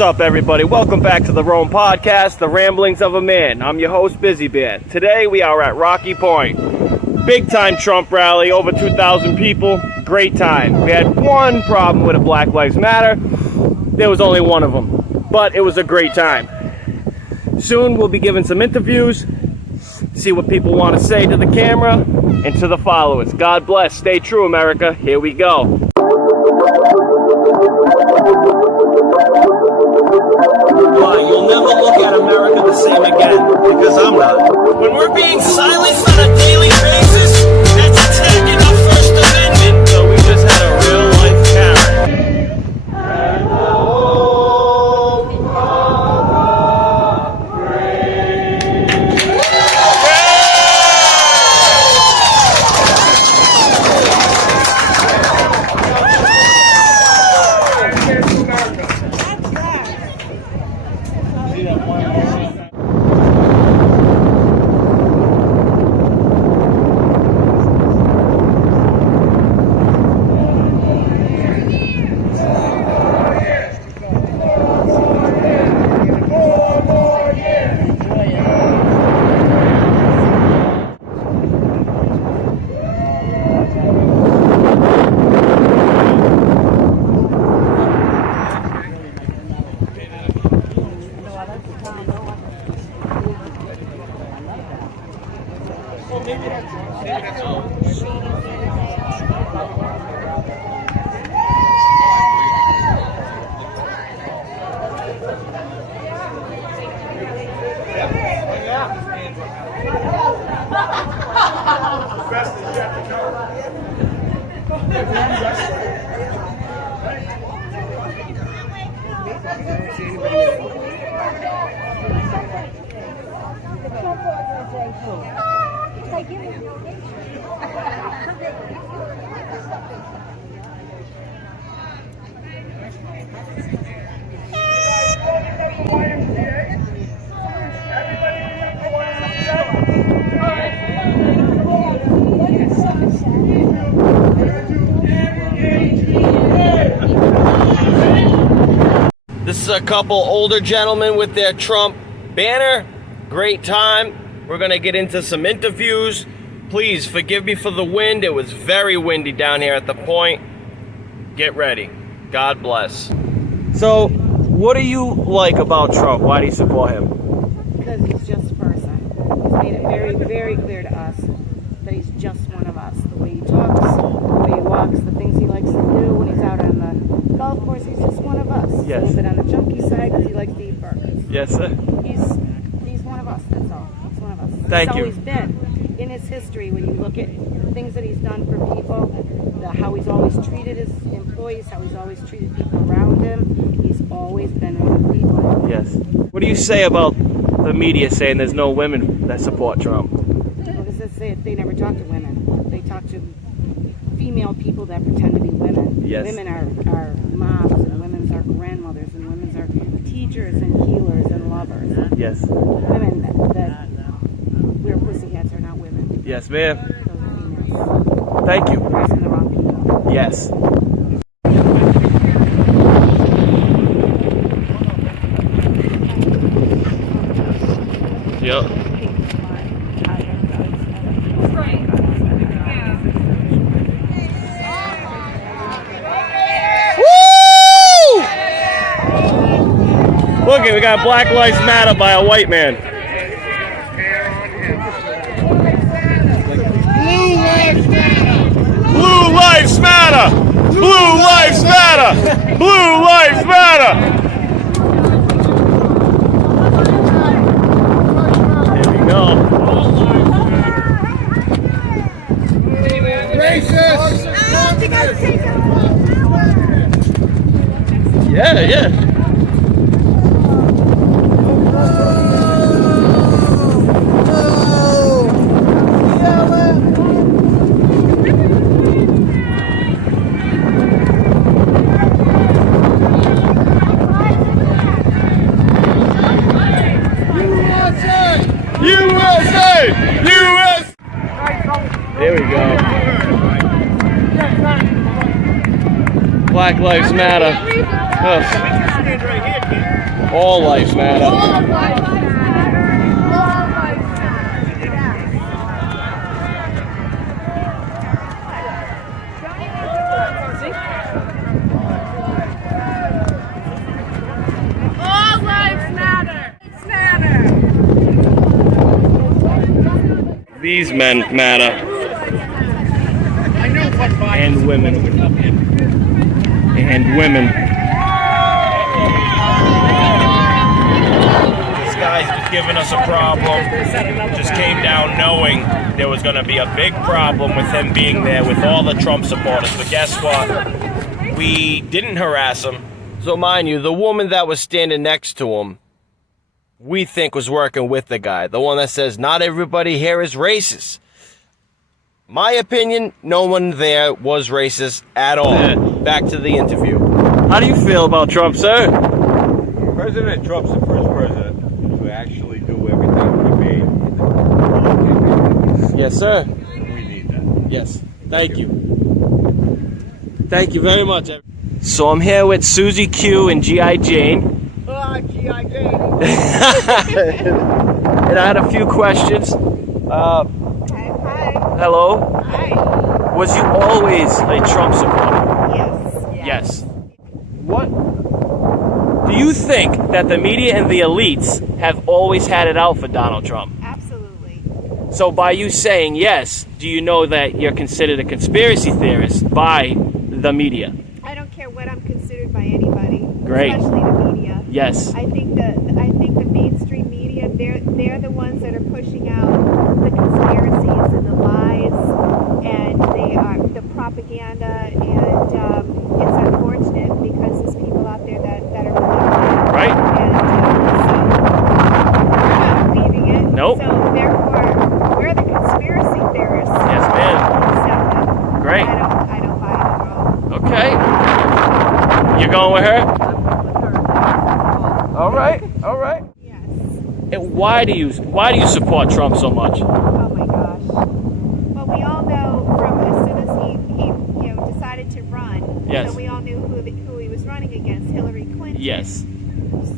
What's up, everybody? Welcome back to the R.O.A.M podcast, The Ramblings of a Man. I'm your host, Busy Bear. Today we are at Rocky Point. Big time Trump rally, over 2,000 people. Great time. We had one problem with a Black Lives Matter. There was only one of them, but it was a great time. Soon we'll be giving some interviews, see what people want to say to the camera and to the followers. God bless. Stay true, America. Here we go. You'll never look at America the same again, because I'm not. When we're being silenced on a daily basis, that's attacking our First Amendment. So we just had a real life Karen. This is a couple older gentlemen with their Trump banner. Great time. We're going to get into some interviews. Please forgive me for the wind. It was very windy down here at the point. Get ready. God bless. So, what do you like about Trump? Why do you support him? Because he's just a person. He's made it very, very clear to us that he's just one of us. The way he talks, the way he walks, the things he likes to do when he's out on the golf course, he's just one of us. Yes. A little bit on the junkie side because he likes to eat burgers. Yes, sir. He's one of us, that's all. He's one of us. Thank He's you. always been. In his history, when you look at things that he's done for people, how he's always treated his employees, how he's always treated people around him, he's always been one of the people. Yes. What do you say about the media saying there's no women that support Trump? Because they never talk to women. They talk to female people that pretend to be women. Yes. Women are moms, and women are grandmothers, and women are teachers and healers and lovers. Yes. Women that wear pussy hats are not women. Yes, ma'am. Those are females. Thank you. You're asking the wrong people. Yes. Yep. Woo! Look, we got Black Lives Matter by a white man. Blue Lives Matter! Blue Lives Matter! Blue Lives Matter! There we go. Racist! Yeah, yeah. There we go. Black Lives Matter. Oh. All lives matter. All lives matter. All lives matter. Yeah. All lives matter. Lives matter. These men matter. And women. And women. This guy's just giving us a problem. Just came down knowing there was going to be a big problem with him being there with all the Trump supporters. But guess what? We didn't harass him. So mind you, the woman that was standing next to him, we think was working with the guy. The one that says, not everybody here is racist. My opinion, no one there was racist at all. Back to the interview. How do you feel about Trump, sir? President Trump's the first president to actually do everything he made. Yes, sir. We need that. Yes. Thank you. Thank you very much. So I'm here with Susie Q and G.I. Jane. G.I. Jane. And I had a few questions. Hi. Hello. Hi. Was you always a Trump supporter? Yes. What do you think that the media and the elites have always had it out for Donald Trump? Absolutely. So by you saying yes, do you know that you're considered a conspiracy theorist by the media? I don't care what I'm considered by anybody. Great. Especially the media. Yes. I think the mainstream media, they're the ones that are pushing out the conspiracies and the lies and the propaganda, and it's unfortunate because there's people out there that are believing Right. it. And so we're not believing it. Nope. So therefore we're the conspiracy theorists. Yes, ma'am. So Great. I don't buy it at all. Okay. You're going with her? All right. All right. Yes. And why do you support Trump so much? Oh my gosh. Well, we all know from as soon as he decided to run. Yes. So we all knew who he was running against, Hillary Clinton. Yes.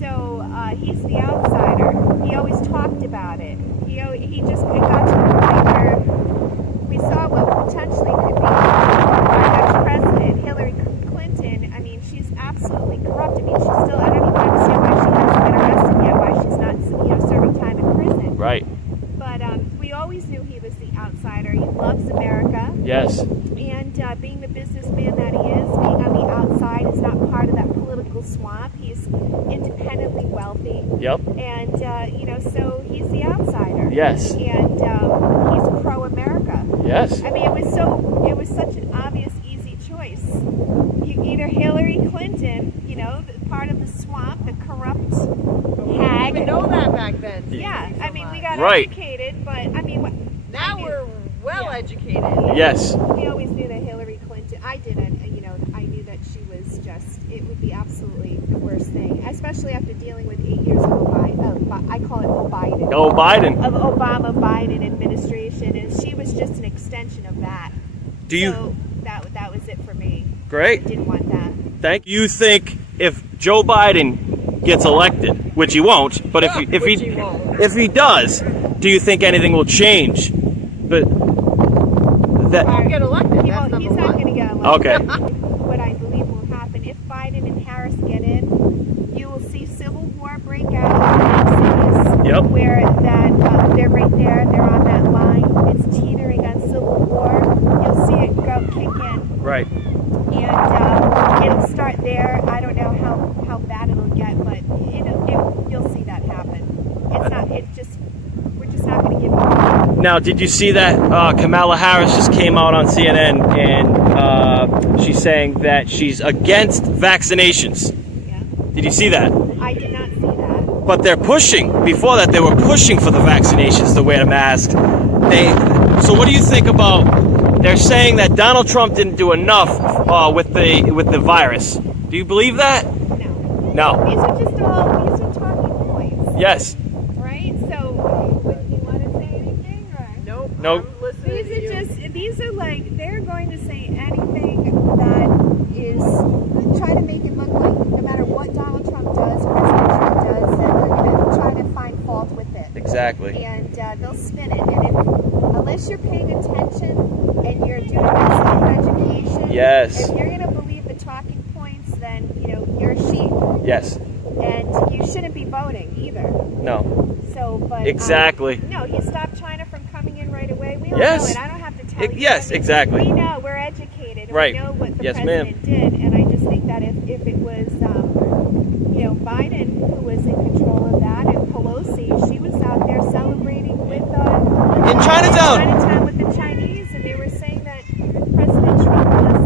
So he's the outsider. He always talked about it. He just it got to the point where we saw what potentially could be our next president, Hillary Clinton. I mean, she's absolutely corrupt. I mean, she's still. I don't even understand why she hasn't been arrested yet. Why she's not, serving time in prison. Right. But we always knew he was the outsider. He loves America. Yes. And being the businessman that he is, being on the outside, is not part of that political swamp. He's independently wealthy. Yep. And, so he's the outsider. Yes. And he's pro-America. Yes. I mean, it was such an obvious, easy choice. Either Hillary Clinton, part of the swamp, the corrupt hag. We didn't know that back then. Yeah, I mean, we got Right. educated, but I mean, Now we're well educated. Yes. we always knew that Hillary Clinton. I didn't, I knew that she was it would be absolutely the worst thing, especially after dealing with 8 years of I call it Biden. Oh, Biden. Of Obama-Biden administration, and she was just an extension of that. Do you? So that was it for me. Great. Didn't want that. Thank you. You think if Joe Biden gets elected, which he won't, but if Which he won't. if he does, do you think anything will change? But that He'll get elected. He's That's not number going one. to get elected. okay. What I believe will happen if Biden and Harris get in, you will see civil war break out in cities. Yep. Where they're right there, they're on that line. It's teetering on civil war. You'll see it kick in, Right. and it'll start there. I don't know how bad it'll get, but you'll see that happen. We're just not going to give up. Now, did you see that Kamala Harris just came out on CNN and she's saying that she's against vaccinations? Yeah. Did you see that? I did not see that. But they're pushing. Before that, they were pushing for the vaccinations to wear a mask. So what do you think about? They're saying that Donald Trump didn't do enough with the virus. Do you believe that? No. No. These are talking points. Yes. Right? So, would you want to say anything? Or? Nope. Nope. I'm listening to you. These are like, they're going to say anything that is, try to make it look like no matter what Donald Trump does, President Trump Exactly. And they'll spin it. And unless you're paying attention and you're doing self-education, Yes. if you're going to believe the talking points, then, you're a sheep. Yes. And you shouldn't be voting either. No. So, but Exactly. no, you stop China from coming in right away. We all Yes. know it. I don't have to tell you. Yes, exactly. We know. We're educated. And Right. We know what the Yes, ma'am. president did. And I just think that if it was, Biden who was in control of that, and Pelosi, she was out there celebrating with In Chinatown. Chinatown with the Chinese, and they were saying that President Trump was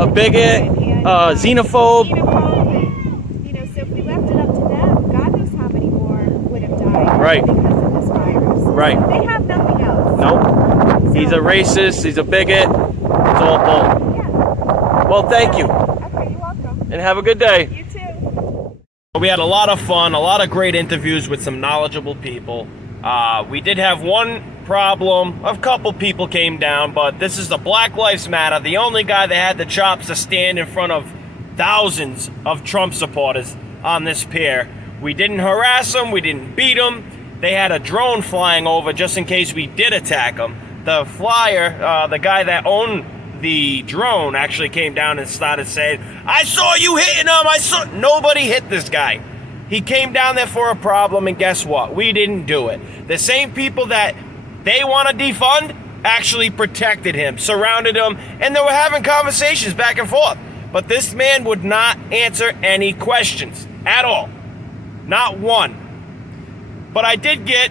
A bigot, and, xenophobe. And, so if we left it up to them, God knows how many more would have died Right. because of this virus. Right. So they have nothing else. Nope. He's a racist. He's a bigot. It's all bull. Yeah. Well, thank you, Okay, you're welcome. and have a good day. You too. We had a lot of fun, a lot of great interviews with some knowledgeable people. We did have one problem. A couple people came down, but this is the Black Lives Matter. The only guy that had the chops to stand in front of thousands of Trump supporters on this pier. We didn't harass them. We didn't beat them. They had a drone flying over just in case we did attack them. The flyer, the guy that owned the drone, actually came down and started saying, "I saw you hitting him. Nobody hit this guy. He came down there for a problem, and guess what? We didn't do it. The same people that they want to defund actually protected him, surrounded him, and they were having conversations back and forth. But this man would not answer any questions at all. Not one. But I did get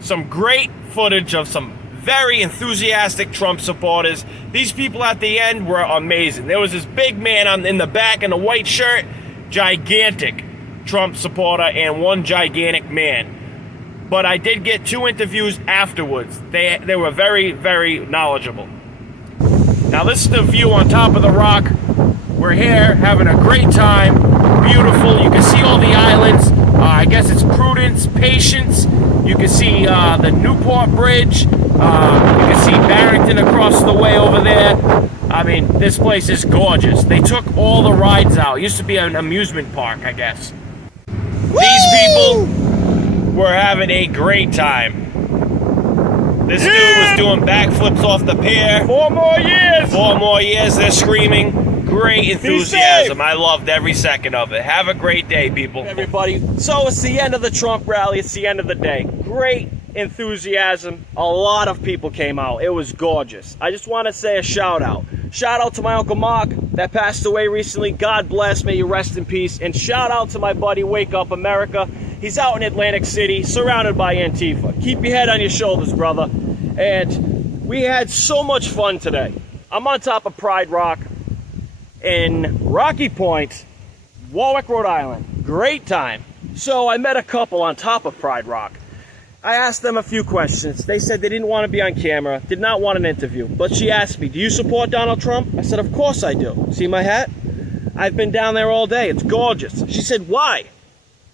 some great footage of some very enthusiastic Trump supporters. These people at the end were amazing. There was this big man in the back in a white shirt, gigantic Trump supporter, and one gigantic man. But I did get 2 interviews afterwards. They were very, very knowledgeable. Now this is the view on top of the rock. We're here having a great time. Beautiful. You can see all the islands. I guess it's Prudence, Patience. You can see the Newport Bridge. You can see Barrington across the way over there. I mean, this place is gorgeous. They took all the rides out. It used to be an amusement park, I guess. Woo! These people were having a great time. This dude was doing backflips off the pier. 4 more years. 4 more years, they're screaming. Great enthusiasm. I loved every second of it. Have a great day, people. Everybody. So it's the end of the Trump rally. It's the end of the day. Great enthusiasm. A lot of people came out. It was gorgeous. I just want to say a shout out. Shout out to my Uncle Mark that passed away recently. God bless. May you rest in peace. And shout out to my buddy Wake Up America. He's out in Atlantic City, surrounded by Antifa. Keep your head on your shoulders, brother. And we had so much fun today. I'm on top of Pride Rock in Rocky Point, Warwick, Rhode Island. Great time. So I met a couple on top of Pride Rock. I asked them a few questions. They said they didn't want to be on camera, did not want an interview. But she asked me, do you support Donald Trump? I said, of course I do. See my hat? I've been down there all day. It's gorgeous. She said, why?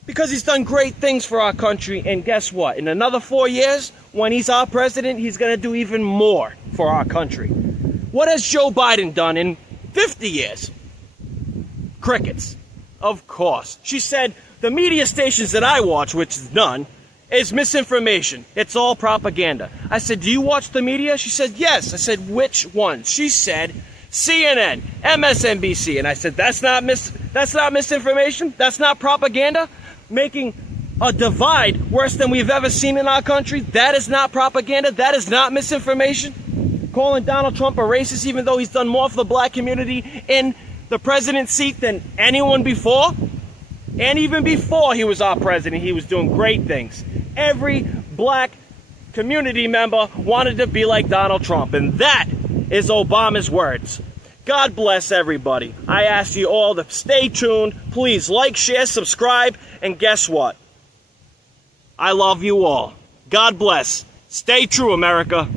Because he's done great things for our country. And guess what? In another 4 years, when he's our president, he's going to do even more for our country. What has Joe Biden done in 50 years? Crickets. Of course. She said, the media stations that I watch, which is none, is misinformation. It's all propaganda. I said, do you watch the media? She said, yes. I said, which ones? She said, CNN, MSNBC. And I said, that's not misinformation? That's not propaganda? Making a divide worse than we've ever seen in our country? That is not propaganda? That is not misinformation? Calling Donald Trump a racist even though he's done more for the black community in the president's seat than anyone before? And even before he was our president, he was doing great things. Every black community member wanted to be like Donald Trump, and that is Obama's words. God bless everybody. I ask you all to stay tuned. Please like, share, subscribe, and guess what? I love you all. God bless. Stay true, America.